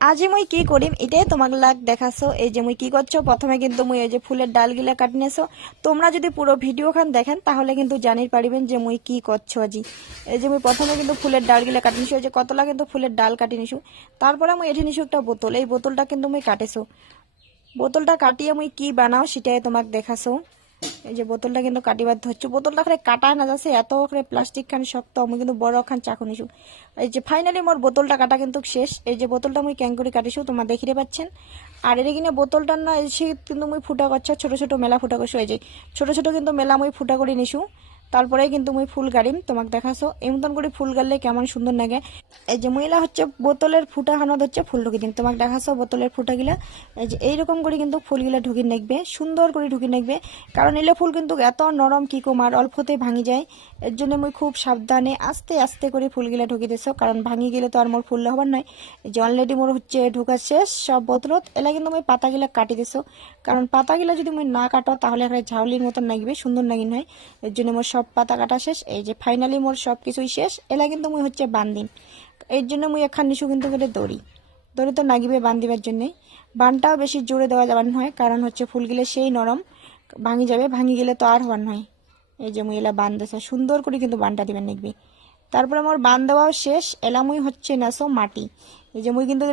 আজি মুই কি করিম এটাই তোমাক লাগ দেখাছো। এই যে মুই কি করছো, প্রথমে কিন্তু মুই এই যে ফুলের ডালগিলা কাটি নেছো। তোমরা যদি পুরো ভিডিও খান দেখেন তাহলে কিন্তু জানির পারিবেন যে মুই কি করছো আজি। এই যে মুই প্রথমে কিন্তু ফুলের ডালগিলা কাটি নিছো, এই যে কতলা কিন্তু ফুলের ডাল কাটি নিছো। তারপরে মুই এঠে নিছো একটা বোতল, এই বোতলটা কিন্তু মুই কাটেছো। বোতলটা কাটিয়ে মুই কি বানাও সেটাই তোমাক দেখাছো। এই যে বোতলটা কিন্তু কাটিবার ধরছো, বোতলটা খালি কাটা না যাচ্ছে, এত করে প্লাস্টিক খান শক্ত। আমি কিন্তু বড় খান চাকু নিছু। এই যে ফাইনালি মোর বোতলটা কাটা কিন্তু শেষ। এই যে বোতলটা মুই ক্যাং করে কাটিছু তোমার দেখিতে পাচ্ছেন। আর এর কিনে বোতলটার না এসে কিন্তু মুই ফুটা করছো, ছোট ছোট মেলা ফুটা করছো। এই যে ছোট ছোট কিন্তু মেলা মুই ফুটা করে নিছু। তারপরে কিন্তু মুই ফুল গাড়িম তোমাক দেখাছো। এই মতন করে ফুল গাড়লে কেমন সুন্দর লাগে। এই যে মহিলা হচ্ছে বোতলের ফুটা হানত হচ্ছে ফুল ঢুকি দিন তোমাক দেখাছো বোতলের ফুটা গিলা। এই যে এইরকম করে কিন্তু ফুলগুলা ঢুকি নাকবে, সুন্দর করে ঢুকি নাকবে। কারণ এলে ফুল কিন্তু এত নরম কি কুমার অল্পতে ভাঙি যায়। এর জন্য মুই খুব সাবধানে আস্তে আস্তে করে ফুলগুলা ঢুকি দিছো, কারণ ভাঙি গেলে তো আর মোর ফুল হবার নয়। এই যে অলরেডি মোর হচ্ছে ঢুকা শেষ সব বোতলত। এলা কিন্তু মুই পাতাগুলা কাটি দিছো, কারণ পাতাগুলা যদি মুই না কাটো তাহলে একটা ঝাউলির মতন লাগবে, সুন্দর লাগি নয়। এর জন্য মোর সব পাতা কাটা শেষ। এই যে ফাইনালি মোর সব কিছুই শেষ। এলা কিন্তু মুই হচ্ছে বান্দিম। এর জন্য মুই এখন নিছু কিন্তু দড়ি। দড়ি তো নাগিবে বান দিবার জন্যে। বানটাও বেশি জোরে দেওয়া যাবার নয়, কারণ হচ্ছে ফুলগুলো সেই নরম, ভাঙি যাবে, ভাঙি গেলে তো আর হবার নয়। এই যে মুই এলা বান দিছে, সুন্দর করে কিন্তু বানটা দিবেন নাকবি। তারপরে মোর বান দেওয়াও শেষ। এলা মুই হচ্ছে নেছো মাটি। এই যে মুই কিন্তু